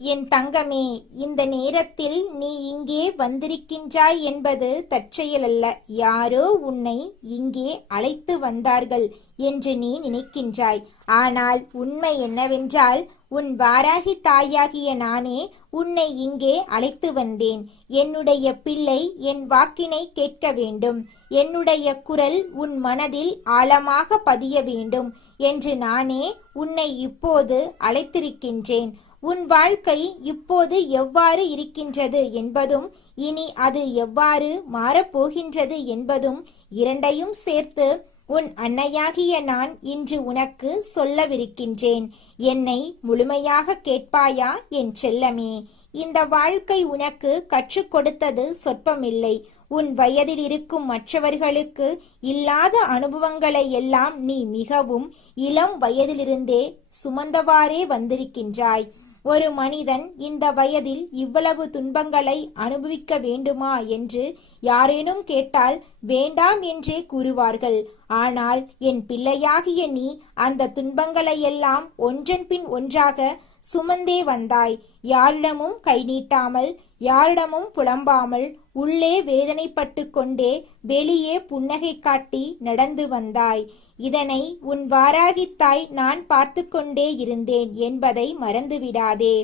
என் தங்கமே, இந்த நேரத்தில் நீ இங்கே வந்திருக்கின்றாய் என்பது தற்செயலல்ல. யாரோ உன்னை இங்கே அழைத்து வந்தார்கள் என்று நீ நினைக்கின்றாய். ஆனால் உண்மை என்னவென்றால், உன் வாராகி தாயாகிய நானே உன்னை இங்கே அழைத்து வந்தேன். என்னுடைய பிள்ளை என் வாக்கினை கேட்க வேண்டும். என்னுடைய குரல் உன் மனதில் ஆழமாக பதிய வேண்டும் என்று நானே உன்னை இப்போது அழைத்திருக்கின்றேன். உன் வாழ்க்கை இப்போது எவ்வாறு இருக்கின்றது என்பதும், இனி அது எவ்வாறு மாறப்போகின்றது என்பதும் இரண்டையும் சேர்த்து உன் அன்னையாகிய நான் இன்று உனக்கு சொல்லவிருக்கின்றேன். என்னை முழுமையாக கேட்பாயா என் செல்லமே? இந்த வாழ்க்கை உனக்கு கற்றுக் கொடுத்தது சொற்பமில்லை. உன் வயதில் இருக்கும் மற்றவர்களுக்கு இல்லாத அனுபவங்களை எல்லாம் நீ மிகவும் இளம் வயதிலிருந்தே சுமந்தவாறே வந்திருக்கின்றாய். ஒரு மனிதன் இந்த வயதில் இவ்வளவு துன்பங்களை அனுபவிக்க வேண்டுமா என்று யாரேனும் கேட்டால் வேண்டாம் என்றே கூறுவார்கள். ஆனால் என் பிள்ளையாகிய நீ அந்த துன்பங்களை எல்லாம் ஒன்றன் பின் ஒன்றாக சுமந்தே வந்தாய். யாரிடமும் கை நீட்டாமல், யாரிடமும் புலம்பாமல், உள்ளே வேதனைப்பட்டு கொண்டே வெளியே புன்னகை காட்டி நடந்து வந்தாய். இதனை உன் வாராகித்தாய் நான் பார்த்து கொண்டே இருந்தேன் என்பதை மறந்துவிடாதே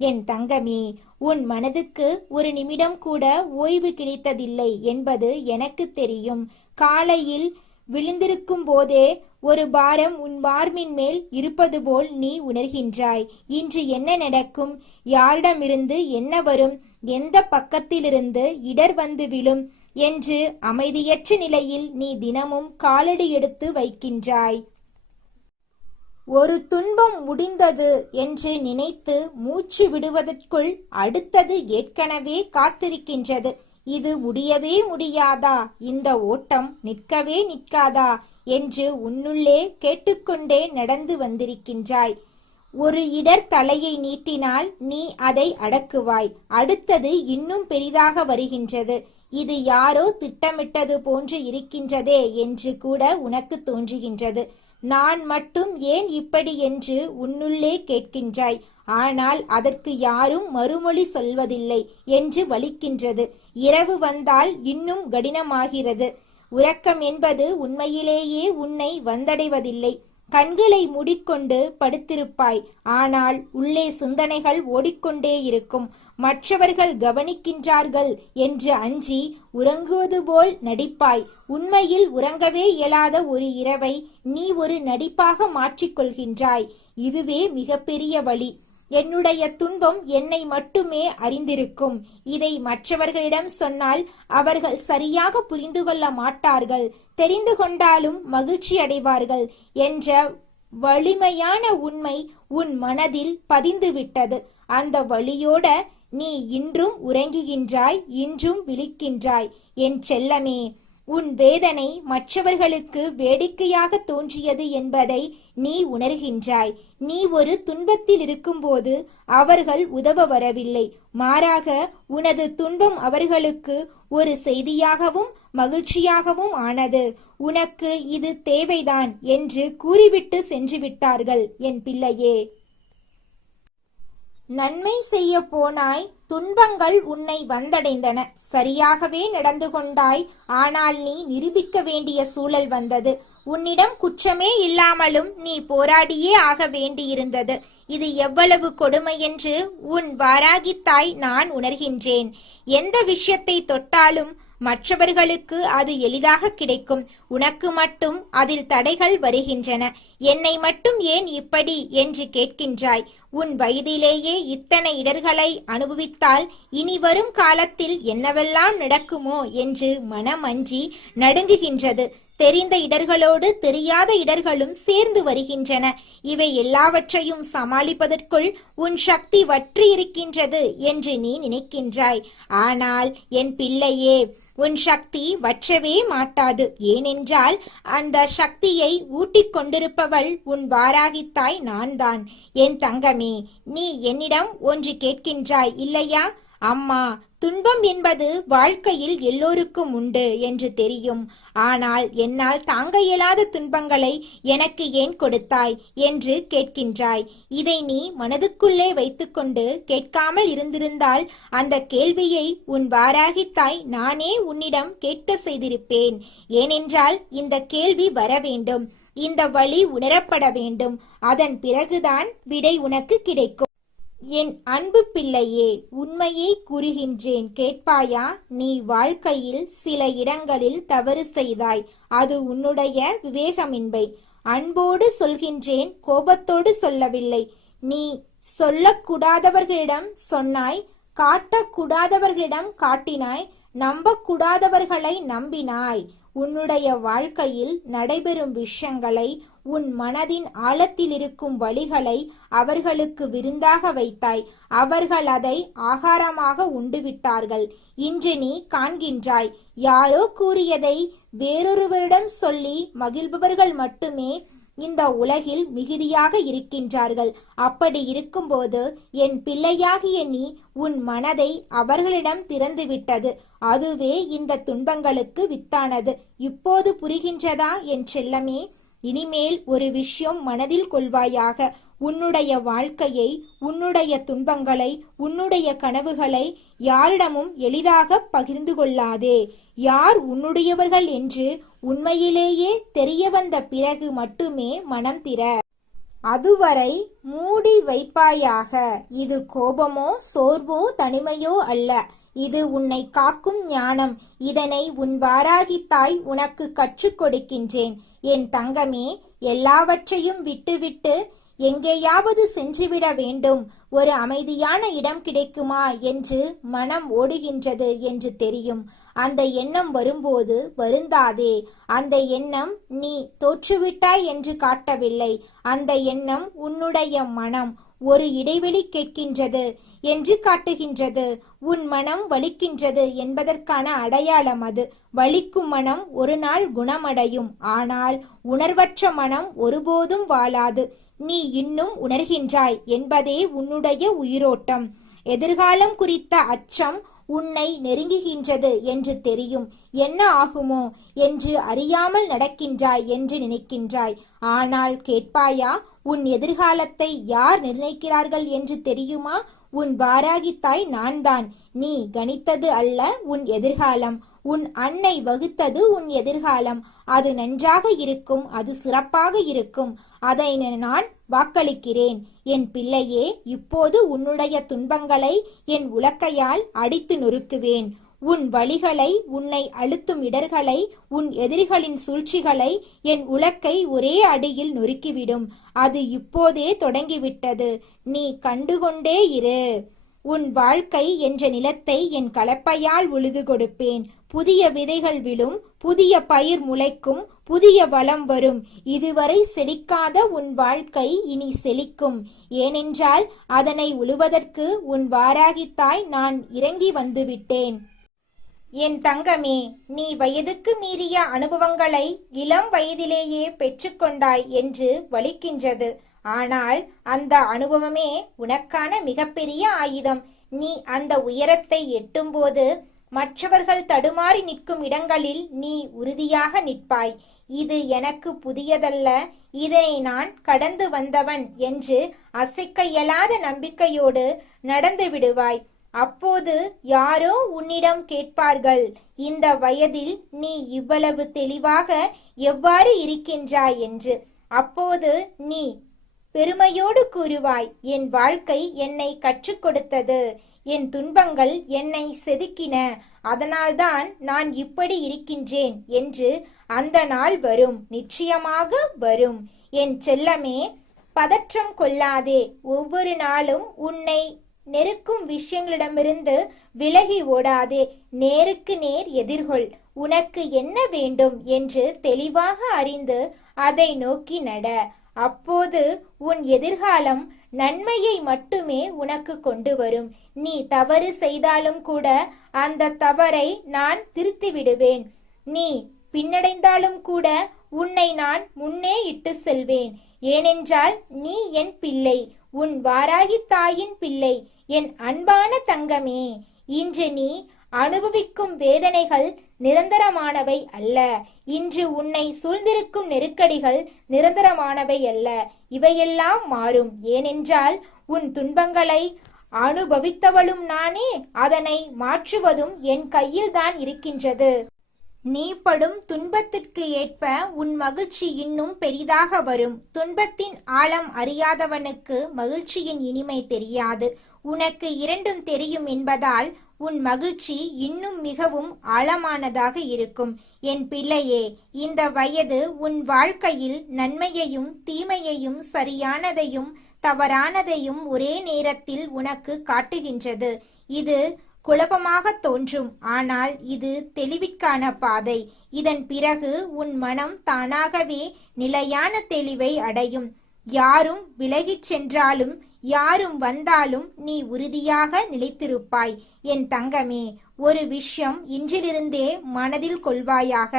என் தங்கமே. உன் மனதுக்கு ஒரு நிமிடம் கூட ஓய்வு கிடைத்ததில்லை என்பது எனக்கு தெரியும். காலையில் விழுந்திருக்கும் போதே ஒரு பாரம் உன் மார்பின் மேல் இருப்பது போல் நீ உணர்கின்றாய். இன்று என்ன நடக்கும்? யாரிடமிருந்து என்ன வரும்? எந்த பக்கத்திலிருந்து இடர் வந்து விழும் என்று அமைதியற்ற நிலையில் நீ தினமும் காலடி எடுத்து வைக்கின்றாய். ஒரு துன்பம் முடிந்தது என்று நினைத்து மூச்சு விடுவதற்குள் அடுத்தது ஏற்கனவே காத்திருக்கின்றது. இது முடியவே முடியாதா? இந்த ஓட்டம் நிற்கவே நிற்காதா என்று உன்னுள்ளே கேட்டுக்கொண்டே நடந்து வந்திருக்கின்றாய். ஒரு இடர் தலையை நீட்டினால் நீ அதை அடக்குவாய். அடுத்தது இன்னும் பெரிதாக வருகின்றது. இது யாரோ திட்டமிட்டது போன்று இருக்கின்றதே என்று கூட உனக்கு தோன்றுகின்றது. நான் மட்டும் ஏன் இப்படி என்று உன்னுள்ளே கேட்கின்றாய். ஆனால் அதற்கு யாரும் மறுமொழி சொல்வதில்லை என்று வலிக்கின்றது. இரவு வந்தால் இன்னும் கடினமாகிறது. உறக்கம் என்பது உண்மையிலேயே உன்னை வந்தடைவதில்லை. கண்களை மூடிக்கொண்டு படுத்திருப்பாய். ஆனால் உள்ளே சிந்தனைகள் ஓடிக்கொண்டே இருக்கும். மற்றவர்கள் கவனிக்கின்றார்கள் என்று அஞ்சி உறங்குவது போல் நடிப்பாய். உண்மையில் உறங்கவே இயலாத ஒரு இரவை நீ ஒரு நடிப்பாக மாற்றிக்கொள்கின்றாய். இதுவே மிகப்பெரிய வலி. என்னுடைய துன்பம் என்னை மட்டுமே அறிந்திருக்கும். இதை மற்றவர்களிடம் சொன்னால் அவர்கள் சரியாக புரிந்து கொள்ள மாட்டார்கள். தெரிந்து கொண்டாலும் மகிழ்ச்சி அடைவார்கள் என்ற வலிமையான உண்மை உன் மனதில் பதிந்துவிட்டது. அந்த வலியோட நீ இன்றும் உறங்குகின்றாய், இன்றும் விழிக்கின்றாய் என் செல்லமே. உன் வேதனை மற்றவர்களுக்கு வேடிக்கையாக தோன்றியது என்பதை நீ உணர்கின்றாய். நீ ஒரு துன்பத்தில் இருக்கும்போது அவர்கள் உதவ வரவில்லை. மாறாக உனது துன்பம் அவர்களுக்கு ஒரு செய்தியாகவும் மகிழ்ச்சியாகவும் ஆனது. உனக்கு இது தேவைதான் என்று கூறிவிட்டு சென்று விட்டார்கள் என் பிள்ளையே. நன்மை செய்ய போனாய், துன்பங்கள் உன்னை வந்தடைந்தன. சரியாகவே நடந்து கொண்டாய். ஆனால் நீ நிரூபிக்க வேண்டிய சூழல் வந்தது. உன்னிடம் குற்றமே இல்லாமலும் நீ போராடியே ஆக வேண்டியிருந்தது. இது எவ்வளவு கொடுமை என்று உன் வாராகித்தாய் நான் உணர்கின்றேன். எந்த விஷயத்தை தொட்டாலும் மற்றவர்களுக்கு அது எளிதாக கிடைக்கும். உனக்கு மட்டும் அதில் தடைகள் வருகின்றன. என்னை மட்டும் ஏன் இப்படி என்று கேட்கின்றாய். உன் வயதிலேயே இத்தனை இடர்களை அனுபவித்தால் இனி வரும் காலத்தில் என்னவெல்லாம் நடக்குமோ என்று மனம் அஞ்சி நடுங்குகின்றது. தெரிந்த இடர்களோடு தெரியாத இடர்களும் சேர்ந்து வருகின்றன. இவை எல்லாவற்றையும் சமாளிப்பதற்குள் உன் சக்தி வற்றி இருக்கின்றது என்று நீ நினைக்கின்றாய். ஆனால் என் பிள்ளையே, உன் சக்தி வற்றவே மாட்டாது. ஏனென்றால் அந்த சக்தியை ஊட்டிக் கொண்டிருப்பவள் உன் வாராகித்தாய் நான் தான். என் தங்கமே, நீ என்னிடம் ஒன்று கேட்கின்றாய் இல்லையா? அம்மா, துன்பம் என்பது வாழ்க்கையில் எல்லோருக்கும் உண்டு என்று தெரியும். ஆனால் என்னால் தாங்க இயலாத துன்பங்களை எனக்கு ஏன் கொடுத்தாய் என்று கேட்கின்றாய். இதை நீ மனதுக்குள்ளே வைத்துக்கொண்டு கேட்காமல் இருந்திருந்தால் அந்த கேள்வியை உன் வாராகித்தாய் நானே உன்னிடம் கேட்க செய்திருப்பேன். ஏனென்றால் இந்த கேள்வி வர வேண்டும், இந்த வழி உணரப்பட வேண்டும். அதன் பிறகுதான் விடை உனக்கு கிடைக்கும். என் அன்பு பிள்ளையே, உண்மையை கூறுகின்றேன், கேட்பாயா? நீ வாழ்க்கையில் சில இடங்களில் தவறு செய்தாய். அது உன்னுடைய விவேகமின்மை. அன்போடு சொல்கின்றேன், கோபத்தோடு சொல்லவில்லை. நீ சொல்லக்கூடாதவர்களிடம் சொன்னாய், காட்டக்கூடாதவர்களிடம் காட்டினாய், நம்பக்கூடாதவர்களை நம்பினாய். உன்னுடைய வாழ்க்கையில் நடைபெறும் விஷயங்களை, உன் மனதின் ஆழத்தில் இருக்கும் வழிகளை அவர்களுக்கு விருந்தாக வைத்தாய். அவர்கள் அதை ஆகாரமாக உண்டுவிட்டார்கள். இன்று நீ காண்கின்றாய், யாரோ கூறியதை வேறொருவரிடம் சொல்லி மகிழ்பவர்கள் மட்டுமே இந்த உலகில் மிகுதியாக இருக்கின்றார்கள். அப்படி இருக்கும்போது என் பிள்ளையாகிய நீ உன் மனதை அவர்களிடம் திறந்துவிட்டது. அதுவே இந்த துன்பங்களுக்கு வித்தானது. இப்போது புரிகின்றதா என் செல்லமே? இனிமேல் ஒரு விஷயம் மனதில் கொள்வாயாக. உன்னுடைய வாழ்க்கையை, உன்னுடைய துன்பங்களை, உன்னுடைய கனவுகளை யாரிடமும் எளிதாக பகிர்ந்து கொள்ளாதே. யார் உன்னுடையவர்கள் என்று உண்மையிலேயே தெரிய வந்த பிறகு மட்டுமே மனம் திற. அதுவரை மூடி வைப்பாயாக. இது கோபமோ சோர்வோ தனிமையோ அல்ல. இது உன்னை காக்கும் ஞானம். இதனை உன் வாராகித்தாய் உனக்கு கற்றுக் கொடுக்கின்றேன். என் தங்கமே, எல்லாவற்றையும் விட்டுவிட்டு எங்கேயாவது சென்றுவிட வேண்டும், ஒரு அமைதியான இடம் கிடைக்குமா என்று மனம் ஓடுகின்றது என்று தெரியும். அந்த எண்ணம் வரும்போது வருந்தாதே. அந்த எண்ணம் நீ தோற்றுவிட்டாய் என்று காட்டவில்லை. அந்த எண்ணம் உன்னுடைய மனம் ஒரு இடைவெளி கேட்கின்றது என்று காட்டுகின்றது. உன் மனம் வலிக்கின்றது என்பதற்கான அடையாளம் அது. வலிக்கும் மனம் ஒரு நாள் குணமடையும். ஆனால் உணர்வற்ற மனம் ஒருபோதும் வாழாது. நீ இன்னும் உணர்கின்றாய் என்பதே உன்னுடைய உயிரோட்டம். எதிர்காலம் குறித்த அச்சம் உன்னை நெருங்குகின்றது என்று தெரியும். என்ன ஆகுமோ என்று அறியாமல் நடக்கின்றாய் என்று நினைக்கின்றாய். ஆனால் கேட்பாயா, உன் எதிர்காலத்தை யார் நிர்ணயிக்கிறார்கள் என்று தெரியுமா? உன் வாராகித்தாய் நான் தான். நீ கணித்தது அல்ல உன் எதிர்காலம். உன் அன்னை வகுத்தது உன் எதிர்காலம். அது நன்றாக இருக்கும், அது சிறப்பாக இருக்கும். அதை நான் வாக்களிக்கிறேன். என் பிள்ளையே, இப்போது உன்னுடைய துன்பங்களை என் உலக்கையால் அடித்து நொறுக்குவேன். உன் வழிகளை, உன்னை அழுத்தும் இடர்களை, உன் எதிரிகளின் சூழ்ச்சிகளை என் உலக்கை ஒரே அடியில் நொறுக்கிவிடும். அது இப்போதே தொடங்கிவிட்டது. நீ கண்டுகொண்டே இரு. உன் வாழ்க்கை என்ற நிலத்தை என் கலப்பையால் உழுது கொடுப்பேன். புதிய விதைகள் விழும், புதிய பயிர் முளைக்கும், புதிய வளம் வரும். இதுவரை செழிக்காத உன் வாழ்க்கை இனி செழிக்கும். ஏனென்றால் அதனை உழுவதற்கு உன் வாராகித்தாய் நான் இறங்கி வந்துவிட்டேன். என் தங்கமே, நீ வயதுக்கு மீறிய அனுபவங்களை இளம் வயதிலேயே பெற்றுக்கொண்டாய் என்று வலிக்கின்றது. ஆனால் அந்த அனுபவமே உனக்கான மிகப்பெரிய ஆயுதம். நீ அந்த உயரத்தை எட்டும்போது மற்றவர்கள் தடுமாறி நிற்கும் இடங்களில் நீ உறுதியாக நிற்பாய். இது எனக்கு புதியதல்ல, இதனை நான் கடந்து வந்தவன் என்று அசைக்க இயலாத நம்பிக்கையோடு நடந்து விடுவாய். அப்போது யாரோ உன்னிடம் கேட்பார்கள், இந்த வயதில் நீ இவ்வளவு தெளிவாக எவ்வாறு இருக்கின்றாய் என்று. அப்போது நீ பெருமையோடு கூறுவாய், என் வாழ்க்கை என்னை கற்றுக் கொடுத்தது, என் துன்பங்கள் என்னை செதுக்கின, அதனால்தான் நான் இப்படி இருக்கின்றேன் என்று. அந்த நாள் வரும், நிச்சயமாக வரும். என் செல்லமே, பதற்றம் கொள்ளாதே. ஒவ்வொரு நாளும் உன்னை நெருக்கும் விஷயங்களிடமிருந்து விலகி ஓடாதே. நேருக்கு நேர் எதிர்கொள். உனக்கு என்ன வேண்டும் என்று தெளிவாக அறிந்து அதை நோக்கி நட. அப்போது உன் எதிர்காலம் நன்மையை மட்டுமே உனக்கு கொண்டு வரும். நீ தவறு செய்தாலும் கூட அந்த தவறை நான் திருத்தி விடுவேன். நீ பின்னடைந்தாலும் கூட உன்னை நான் முன்னே இட்டு செல்வேன். ஏனென்றால் நீ என் பிள்ளை, உன் வாராகி தாயின் பிள்ளை, என் அன்பான தங்கமே. இன்று நீ அனுபவிக்கும் வேதனைகள் நிரந்தரமானவை அல்ல. இன்று உன்னை சூழ்ந்திருக்கும் நெருக்கடிகள் நிரந்தரமானவை அல்ல. இவையெல்லாம் மாறும். ஏனென்றால் உன் துன்பங்களை அனுபவித்தவளும் நானே. அதனை மாற்றுவதும் என் கையில்தான் இருக்கின்றது. நீ படும் துன்பத்திற்கு ஏற்ப உன் மகிழ்ச்சி இன்னும் பெரிதாக வரும். துன்பத்தின் ஆழம் அறியாதவனுக்கு மகிழ்ச்சியின் இனிமை தெரியாது. உனக்கு இரண்டும் தெரியும் என்பதால் உன் மகிழ்ச்சி இன்னும் மிகவும் ஆழமானதாக இருக்கும். என் பிள்ளையே, இந்த வயது உன் வாழ்க்கையில் நன்மையையும் தீமையையும் சரியானதையும் தவறானதையும் ஒரே நேரத்தில் உனக்கு காட்டுகின்றது. இது குழப்பமாக தோன்றும், ஆனால் இது தெளிவிற்கான பாதை. இதன் பிறகு உன் மனம் தானாகவே நிலையான தெளிவை அடையும். யாரும் விலகிச் சென்றாலும் யாரும் வந்தாலும் நீ உறுதியாக நிலைத்திருப்பாய். என் தங்கமே, ஒரு விஷயம் இன்றிலிருந்தே மனதில் கொள்வாயாக.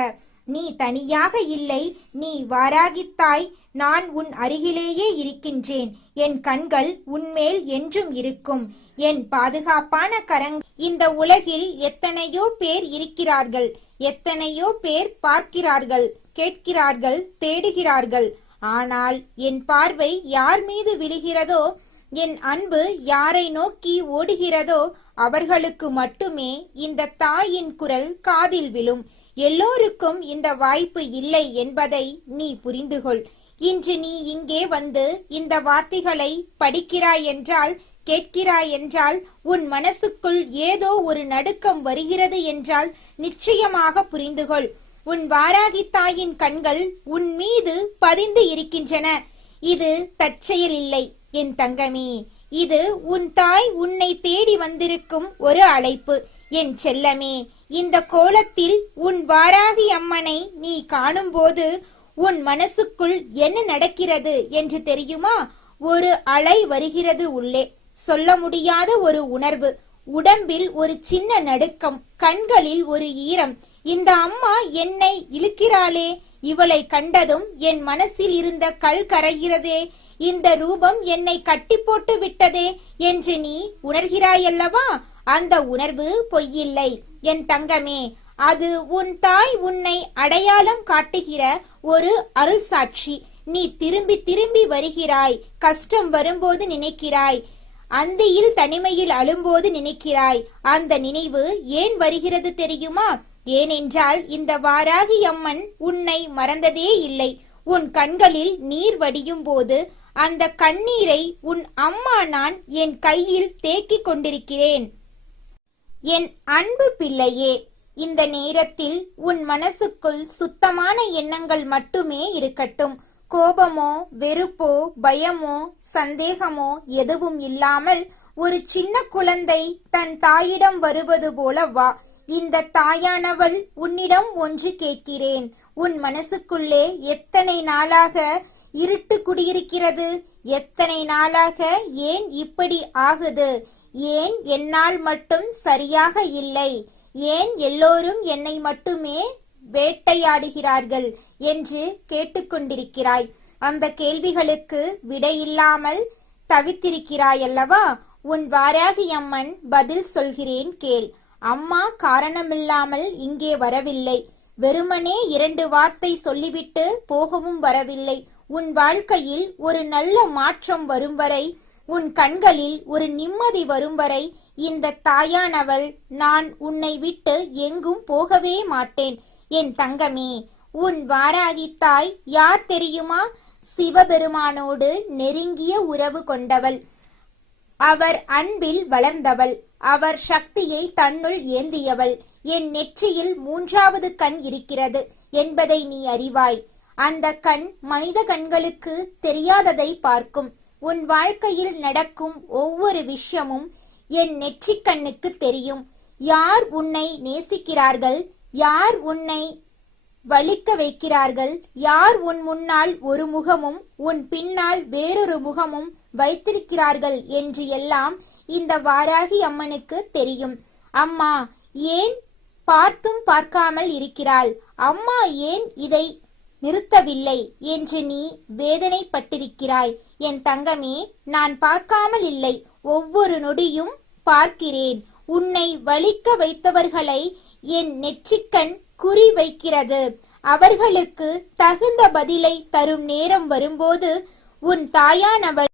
நீ தனியாக இல்லை. நீ வாராகித்தாய். நான் உன் அருகிலேயே இருக்கின்றேன். என் கண்கள் உன்மேல் என்றும் இருக்கும். என் பாதுகாப்பான இந்த உலகில் எத்தனையோ பேர் இருக்கிறார்கள். எத்தனையோ பேர் பார்க்கிறார்கள், கேட்கிறார்கள், தேடுகிறார்கள். ஆனால் என் பார்வை யார் மீது விழுகிறதோ, என் அன்பு யாரை நோக்கி ஓடுகிறதோ அவர்களுக்கு மட்டுமே இந்த தாயின் குரல் காதில் விழும். எல்லோருக்கும் இந்த வாய்ப்பு இல்லை என்பதை நீ புரிந்துகொள். இன்று நீ இங்கே வந்து இந்த வார்த்தைகளை படிக்கிறாய் என்றால், கேட்கிறாய் என்றால், உன் மனசுக்குள் ஏதோ ஒரு நடுக்கம் வருகிறது என்றால் நிச்சயமாக புரிந்துகொள். உன் வாராகி தாயின் கண்கள் உன் மீது பதிந்து இருக்கின்றன. இது தற்செயல் இல்லை என் தங்கமே. இது உன் தாய் உன்னை தேடி வந்திருக்கும் ஒரு அழைப்பு. என் செல்லமே, இந்த கோலத்தில் உன் வாராகி அம்மனை நீ காணும்போது உன் மனசுக்குள் என்ன நடக்கிறது என்று தெரியுமா? ஒரு அலை வருகிறது உள்ளே. சொல்ல முடியாத ஒரு உணர்வு. உடம்பில் ஒரு சின்ன நடுக்கம், கண்களில் ஒரு ஈரம். இந்த அம்மா என்னை இழுக்கிறாளே, இவளை கண்டதும் என் மனசில் இருந்த கல் கரைகிறதே, இந்த ரூபம் என்னை கட்டி போட்டு விட்டதே என்று நீ உணர்கிறாயல்லவா? அந்த உணர்வு பொய்யில்லை என் தங்கமே. அது உன் தாய் உன்னை அடையாளம் காட்டுகிற ஒரு அருள் சாட்சி. நீ திரும்பி திரும்பி வருகிறாய். கஷ்டம் வரும்போது நினைக்கிறாய். அந்தியில் தனிமையில் அழும்போது நினைக்கிறாய். அந்த நினைவு ஏன் வருகிறது தெரியுமா? ஏனென்றால் இந்த வாராகி அம்மன் உன்னை மறந்ததே இல்லை. உன் கண்களில் நீர் வடியும் போது அந்த கண்ணீரை உன் அம்மா நான் என் கையில் தேக்கிக் கொண்டிருக்கிறேன். என் அன்பு பிள்ளையே, இந்த நேரத்தில் உன் மனசுக்குள் சுத்தமான எண்ணங்கள் மட்டுமே இருக்கட்டும். கோபமோ, வெறுப்போ, பயமோ, சந்தேகமோ எதுவும் இல்லாமல் ஒரு சின்ன குழந்தை தன் தாயிடம் வருவது போல வா. இந்த தாயானவள் உன்னிடம் ஒன்று கேட்கிறேன். உன் மனசுக்குள்ளே எத்தனை நாளாக இருட்டு குடியிருக்கிறது? எத்தனை நாளாக ஏன் இப்படி ஆகுது? ஏன் என்னால் மட்டும் சரியாக இல்லை? ஏன் எல்லோரும் என்னை மட்டுமே வேட்டையாடுகிறார்கள் என்று கேட்டுக்கொண்டிருக்கிறாய். அந்த கேள்விகளுக்கு விடையில்லாமல் தவித்திருக்கிறாயல்லவா? உன் வாராகி அம்மன் பதில் சொல்கிறேன் கேள். அம்மா காரணமில்லாமல் இங்கே வரவில்லை. வெறுமனே 2 வார்த்தை சொல்லிவிட்டு போகவும் வரவில்லை. உன் வாழ்க்கையில் ஒரு நல்ல மாற்றம் வரும் வரை, உன் கண்களில் ஒரு நிம்மதி வரும் வரை இந்த தாயானவள் நான் உன்னை விட்டு எங்கும் போகவே மாட்டேன். என் தங்கமே, உன் வாராகி தாய் யார் தெரியுமா? சிவபெருமானோடு நெருங்கிய உறவு கொண்டவள். அவர் அன்பில் வளர்ந்தவள். அவர் சக்தியை தன்னுள் ஏந்தியவள். என் நெற்றியில் 3வது கண் இருக்கிறது என்பதை நீ அறிவாய். அந்த கண் மனித கண்களுக்கு தெரியாததை பார்க்கும். உன் வாழ்க்கையில் நடக்கும் ஒவ்வொரு விஷயமும் என் நெற்றிக் கண்ணுக்கு தெரியும். யார் உன்னை நேசிக்கிறார்கள், யார் உன்னை வலிக்க வைக்கிறார்கள், யார் உன் முன்னால் ஒரு முகமும் உன் பின்னால் வேறொரு முகமும் வைத்திருக்கிறார்கள் என்று எல்லாம் இந்த வாராகி அம்மனுக்கு தெரியும். அம்மா ஏன் பார்த்தும் பார்க்காமல் இருக்கிறாள்? அம்மா ஏன் இதை நிறுத்தவில்லை என்று நீ வேதனைப்பட்டிருக்கிறாய். என் தங்கமே, நான் பார்க்காமல் இல்லை, ஒவ்வொரு நொடியும் பார்க்கிறேன். உன்னை வலிக்க வைத்தவர்களை என் நெற்றிக்கண் குறி வைக்கிறது. அவர்களுக்கு தகுந்த பதிலை தரும் நேரம் வரும்போது உன் தாயானவள்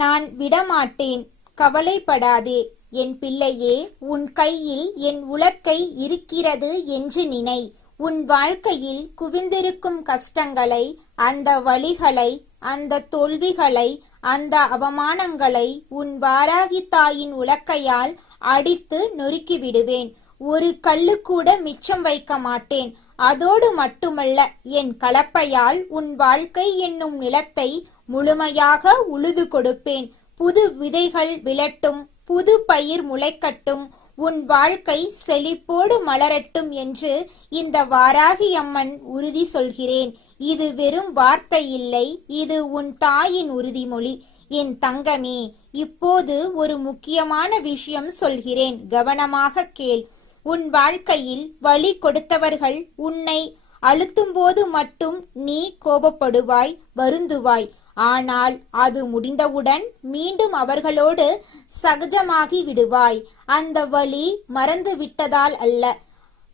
நான் விடமாட்டேன். கவலைப்படாதே என் பிள்ளையே. உன் கையில் என் உலக்கை இருக்கிறது என்று நினை. உன் வாழ்க்கையில் குவிந்திருக்கும் கஷ்டங்களை, அந்த வலிகளை, அந்த தோல்விகளை, அந்த அவமானங்களை உன் வாராகி தாயின் உலக்கையால் அடித்து நொறுக்கி விடுவேன். ஒரு கல்லு கூட மிச்சம் வைக்க மாட்டேன். அதோடு மட்டுமல்ல, என் கலப்பையால் உன் வாழ்க்கை என்னும் நிலத்தை முழுமையாக உழுது கொடுப்பேன். புது விதைகள் விழட்டும், புது பயிர் முளைக்கட்டும், உன் வாழ்க்கை செழிப்போடு மலரட்டும் என்று இந்த வாராகி அம்மன் உறுதி சொல்கிறேன். இது வெறும் வார்த்தை இல்லை, இது உன் தாயின் உறுதிமொழி. என் தங்கமே, இப்போது ஒரு முக்கியமான விஷயம் சொல்கிறேன், கவனமாக கேள். உன் வாழ்க்கையில் வழி கொடுத்தவர்கள் உன்னை அழுத்தும்போது மட்டும் நீ கோபப்படுவாய், வருந்துவாய். ஆனால் அது முடிந்தவுடன் மீண்டும் அவர்களோடு சகஜமாகி விடுவாய். அந்த வலி மறந்து விட்டதால் அல்ல,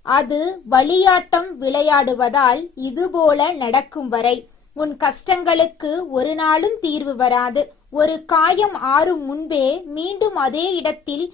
அது வலியாட்டம் விளையாடுவதால் இதுபோல நடக்கும் வரை. உன் கஷ்டங்களுக்கு ஒரு நாளும் தீர்வு வராது. ஒரு காயம் ஆறும் முன்பே மீண்டும் அதே இடத்தில்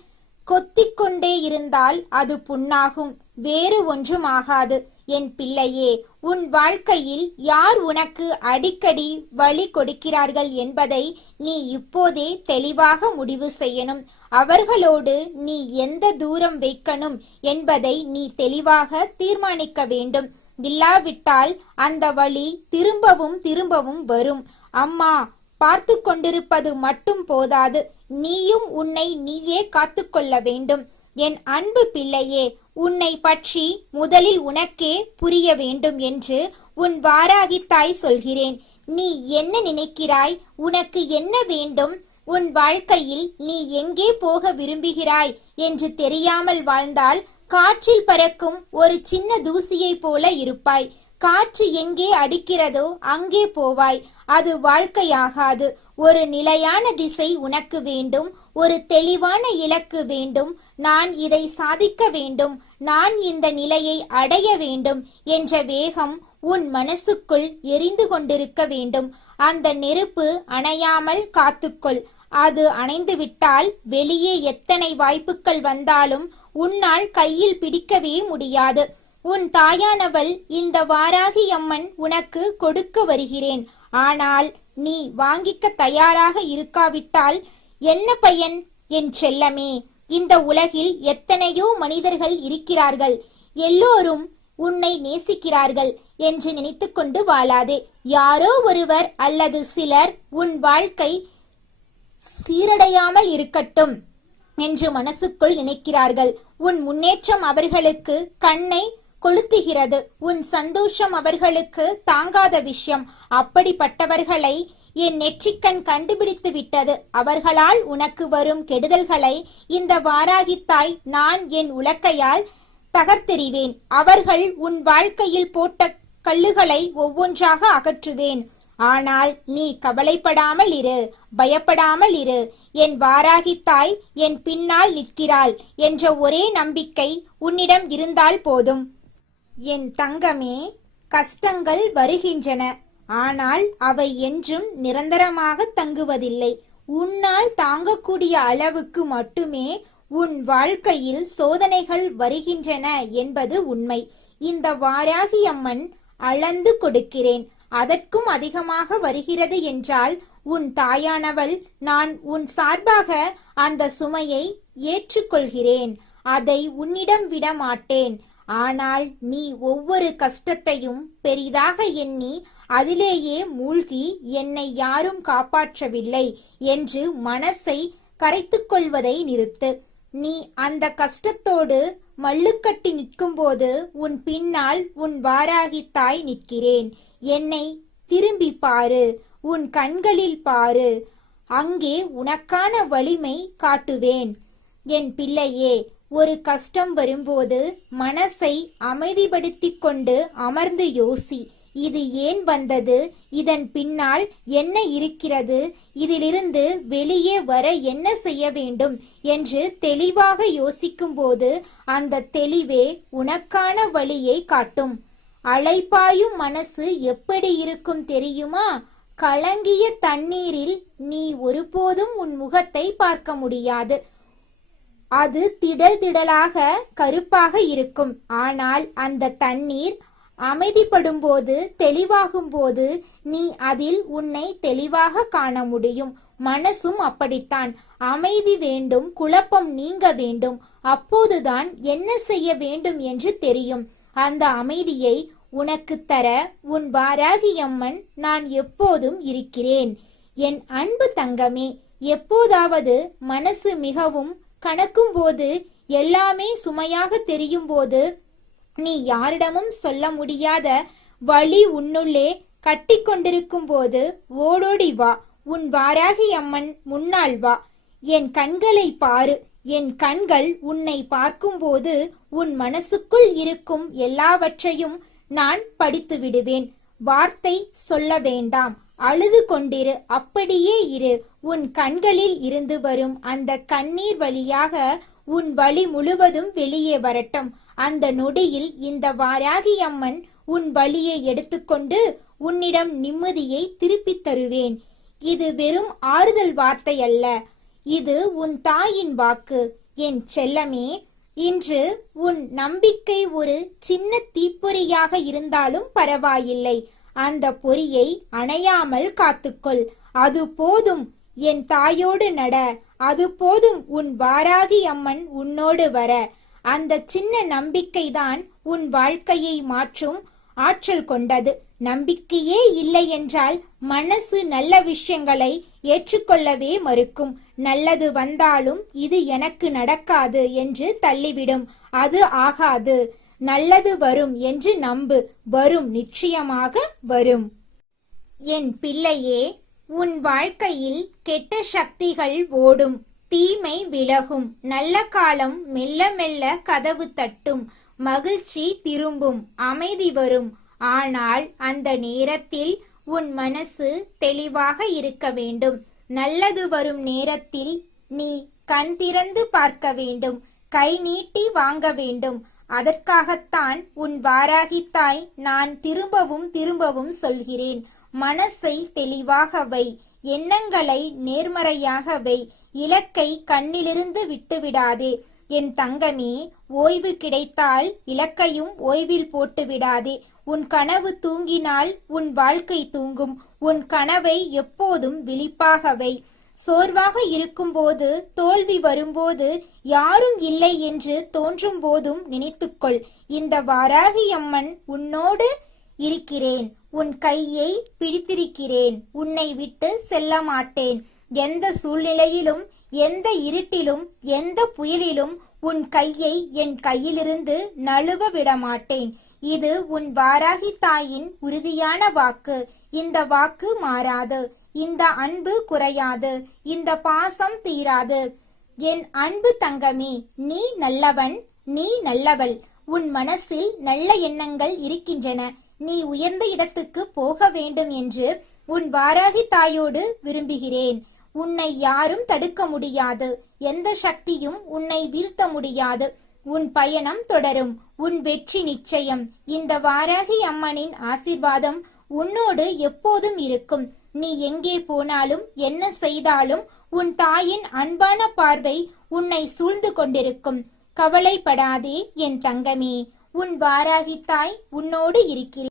கொத்திக்கொண்டே இருந்தால் அது புண்ணாகும், வேறு ஒன்றும் ஆகாது. என் பிள்ளையே, உன் வாழ்க்கையில் யார் உனக்கு அடிக்கடி வலி கொடுக்கிறார்கள் என்பதை நீ இப்போதே தெளிவாக முடிவு செய்யணும். அவர்களோடு நீ எந்த தூரம் வைக்கணும் என்பதை நீ தெளிவாக தீர்மானிக்க வேண்டும். இல்லாவிட்டால் அந்த வலி திரும்பவும் திரும்பவும் வரும். அம்மா பார்த்து கொண்டிருப்பது மட்டும் போதாது, நீயும் உன்னை நீயே காத்து கொள்ள வேண்டும். என் அன்பு பிள்ளையே, உன்னை பற்றி முதலில் உனக்கே புரிய வேண்டும் என்று உன் வாராகி தாய் சொல்கிறேன். நீ என்ன நினைக்கிறாய்? உனக்கு என்ன வேண்டும்? உன் வாழ்க்கையில் நீ எங்கே போக விரும்புகிறாய் என்று தெரியாமல் வாழ்ந்தால் காற்றில் பறக்கும் ஒரு சின்ன தூசியை போல இருப்பாய். காற்று எங்கே அடிக்கிறதோ அங்கே போவாய். அது வாழ்க்கையாகாது. ஒரு நிலையான திசை உனக்கு வேண்டும். ஒரு தெளிவான இலக்கு வேண்டும். நான் இதை சாதிக்க வேண்டும், நான் இந்த நிலையை அடைய வேண்டும் என்ற வேகம் உன் மனசுக்குள் எரிந்து கொண்டிருக்க வேண்டும். அந்த நெருப்பு அணையாமல் காத்துக்கொள். அது அணைந்துவிட்டால் வெளியே எத்தனை வாய்ப்புகள் வந்தாலும் உன்னால் கையில் பிடிக்கவே முடியாது. உன் தாயானவள் இந்த வாராகி அம்மன் உனக்கு கொடுக்க வருகிறேன். ஆனால் நீ வாங்கிக்க தயாராக இருக்காவிட்டால் என்ன பயன்? என் செல்லமே, இந்த உலகில் எத்தனையோ மனிதர்கள் இருக்கிறார்கள். எல்லோரும் உன்னை நேசிக்கிறார்கள் என்று நினைத்துக்கொண்டு வாழாதே. யாரோ ஒருவர் அல்லது சிலர் உன் வாழ்க்கை சீரடையாமல் இருக்கட்டும் என்று மனசுக்குள் நினைக்கிறார்கள். உன் முன்னேற்றம் அவர்களுக்கு கண்ணை கொளுத்துகிறது. உன் சந்தோஷம் அவர்களுக்கு தாங்காத விஷயம். அப்படிப்பட்டவர்களை என் நெற்றிக்கண் கண்டுபிடித்து விட்டது. அவர்களால் உனக்கு வரும் கெடுதல்களை இந்த வாராகித்தாய் நான் என் உலக்கையால் தகர்த்தெறிவேன். அவர்கள் உன் வாழ்க்கையில் போட்ட கல்லுகளை ஒவ்வொன்றாக அகற்றுவேன். ஆனால் நீ கவலைப்படாமல் இரு, பயப்படாமல் இரு. என் வாராகித்தாய் என் பின்னால் நிற்கிறாள் என்ற ஒரே நம்பிக்கை உன்னிடம் இருந்தால் போதும். என் தங்கமே, கஷ்டங்கள் வருகின்றன. ஆனால் அவை என்றும் நிரந்தரமாக தங்குவதில்லை. உன்னால் தாங்கக்கூடிய அளவுக்கு மட்டுமே உன் வாழ்க்கையில் சோதனைகள் வருகின்றன என்பது உண்மை. இந்த வாராகி அம்மன் அளந்து கொடுக்கிறேன். அதற்கும் அதிகமாக வருகிறது என்றால் உன் தாயானவள் நான் உன் சார்பாக அந்த சுமையை ஏற்றுக்கொள்கிறேன். அதை உன்னிடம் விட மாட்டேன். ஆனால் நீ ஒவ்வொரு கஷ்டத்தையும் பெரிதாக எண்ணி அதிலேயே மூழ்கி என்னை யாரும் காப்பாற்றவில்லை என்று மனசை கரைத்துக் கொள்வதை நிறுத்து. நீ அந்த கஷ்டத்தோடு மல்லுக்கட்டி நிற்கும்போது உன் பின்னால் உன் வாராகி தாய் நிற்கிறேன். என்னை திரும்பி பாரு, உன் கண்களில் பாரு. அங்கே உனக்கான வலிமை காட்டுவேன். என் பிள்ளையே, ஒரு கஷ்டம் வரும்போது மனசை அமைதிப்படுத்திக் கொண்டு அமர்ந்து யோசி. இது ஏன் வந்தது, இதன் பின்னால் என்ன இருக்கிறது, இதிலிருந்து வெளியே வர என்ன செய்ய வேண்டும் என்று தெளிவாக யோசிக்கும்போது அந்த தெளிவே உனக்கான வழியை காட்டும். அலைபாயும் மனசு எப்படி இருக்கும் தெரியுமா? கலங்கிய தண்ணீரில் நீ ஒருபோதும் உன் முகத்தை பார்க்க முடியாது. அது திடல் திடலாக கருப்பாக இருக்கும். ஆனால் அந்த தண்ணீர் அமைதிப்படும் போது, தெளிவாகும் போது நீ அதில் உன்னை தெளிவாக காண முடியும். மனசும் அப்படித்தான். அமைதி வேண்டும், குழப்பம் நீங்க வேண்டும். அப்போதுதான் என்ன செய்ய வேண்டும் என்று தெரியும். அந்த அமைதியை உனக்கு தர உன் வாராகி அம்மன் நான் எப்போதும் இருக்கிறேன். என் அன்பு தங்கமே, எப்போதாவது மனசு மிகவும் கணக்கும் போது, எல்லாமே சுமையாக தெரியும் போது, நீ யாரிடமும் சொல்ல முடியாத வலி உன்னுள்ளே கட்டி கொண்டிருக்கும் போது ஓடோடி வா, உன் வாராகி அம்மன் முன்னால் வா. என் கண்களை பாரு. என் கண்கள் உன்னை பார்க்கும்போது உன் மனசுக்குள் இருக்கும் எல்லாவற்றையும் நான் படித்து விடுவேன். வார்த்தை சொல்ல வேண்டாம், அழுது கொண்டிரு, அப்படியே இரு. உன் கண்களில் இருந்து வரும் அந்த கண்ணீர் வழியாக உன் வலி முழுவதும் வெளியே வரட்டும். அந்த நொடியில் இந்த வாராகி அம்மன் உன் வலியை எடுத்துக்கொண்டு உன்னிடம் நிம்மதியை திருப்பித் தருவேன். இது வெறும் ஆறுதல் வார்த்தை அல்ல, இது உன் தாயின் வாக்கு. என் செல்லமே, இன்று உன் நம்பிக்கை ஒரு சின்ன தீப்பொறியாக இருந்தாலும் பரவாயில்லை. அந்த பொறியை அணையாமல் காத்துக்கொள். அது போதும். என் தாயோடு நட. அது போதும் உன் வாராகி அம்மன் உன்னோடு வர. அந்த சின்ன நம்பிக்கைதான் உன் வாழ்க்கையை மாற்றும் ஆற்றல் கொண்டது. நம்பிக்கையே இல்லை என்றால் மனசு நல்ல விஷயங்களை ஏற்றுக்கொள்ளவே மறுக்கும். நல்லது வந்தாலும் இது எனக்கு நடக்காது என்று தள்ளிவிடும். அது ஆகாது. நல்லது வரும் என்று நம்பு. வரும், நிச்சயமாக வரும். என் பிள்ளையே, உன் வாழ்க்கையில் கெட்ட சக்திகள் ஓடும், தீமை விலகும், நல்ல காலம் மெல்ல மெல்ல கதவு தட்டும், மகிழ்ச்சி திரும்பும், அமைதி வரும். ஆனால் அந்த நேரத்தில் உன் மனசு தெளிவாக இருக்க வேண்டும். நல்லது வரும் நேரத்தில் நீ கண் திறந்து பார்க்க வேண்டும், கை நீட்டி வாங்க வேண்டும். அதற்காகத்தான் உன் வாராகி தாய் நான் திரும்பவும் திரும்பவும் சொல்கிறேன். மனசை தெளிவாக வை, எண்ணங்களை நேர்மறையாக வை, இலக்கை கண்ணிலிருந்து விட்டுவிடாதே. என் தங்கமே, ஓய்வு கிடைத்தால் இலக்கையும் ஓய்வில் போட்டு விடாதே. உன் கனவு தூங்கினால் உன் வாழ்க்கை தூங்கும். உன் கனவை எப்போதும் விழிப்பாக வை. சோர்வாக இருக்கும்போது, தோல்வி வரும்போது, யாரும் இல்லை என்று தோன்றும் போதும் நினைத்துக்கொள், இந்த வாராகி அம்மன் உன்னோடு இருக்கிறேன். உன் கையை பிடித்திருக்கிறேன். உன்னை விட்டு செல்ல மாட்டேன். எந்த சூழ்நிலையிலும், எந்த இருட்டிலும், எந்த புயலிலும் உன் கையை என் கையிலிருந்து நழுவ விட மாட்டேன். இது உன் வாராகி தாயின் உறுதியான வாக்கு. இந்த வாக்கு மாறாது. இந்த அன்பு குறையாது. இந்த பாசம் தீராது. என் அன்பு தங்கமே, நீ நல்லவன், நீ நல்லவள். உன் மனசில் நல்ல எண்ணங்கள் இருக்கின்றன. நீ உயர்ந்த இடத்துக்கு போக வேண்டும் என்று உன் வாராகி தாயோடு விரும்புகிறேன். உன்னை யாரும் தடுக்க முடியாது. எந்த சக்தியும் உன்னை வீழ்த்த முடியாது. உன் பயணம் தொடரும். உன் வெற்றி நிச்சயம். இந்த வாராகி அம்மனின் ஆசீர்வாதம் உன்னோடு எப்போதும் இருக்கும். நீ எங்கே போனாலும், என்ன செய்தாலும் உன் தாயின் அன்பான பார்வை உன்னை சூழ்ந்து கொண்டிருக்கும். கவலைப்படாதே என் தங்கமே. உன் வாராகி தாய் உன்னோடு இருக்கிறேன்.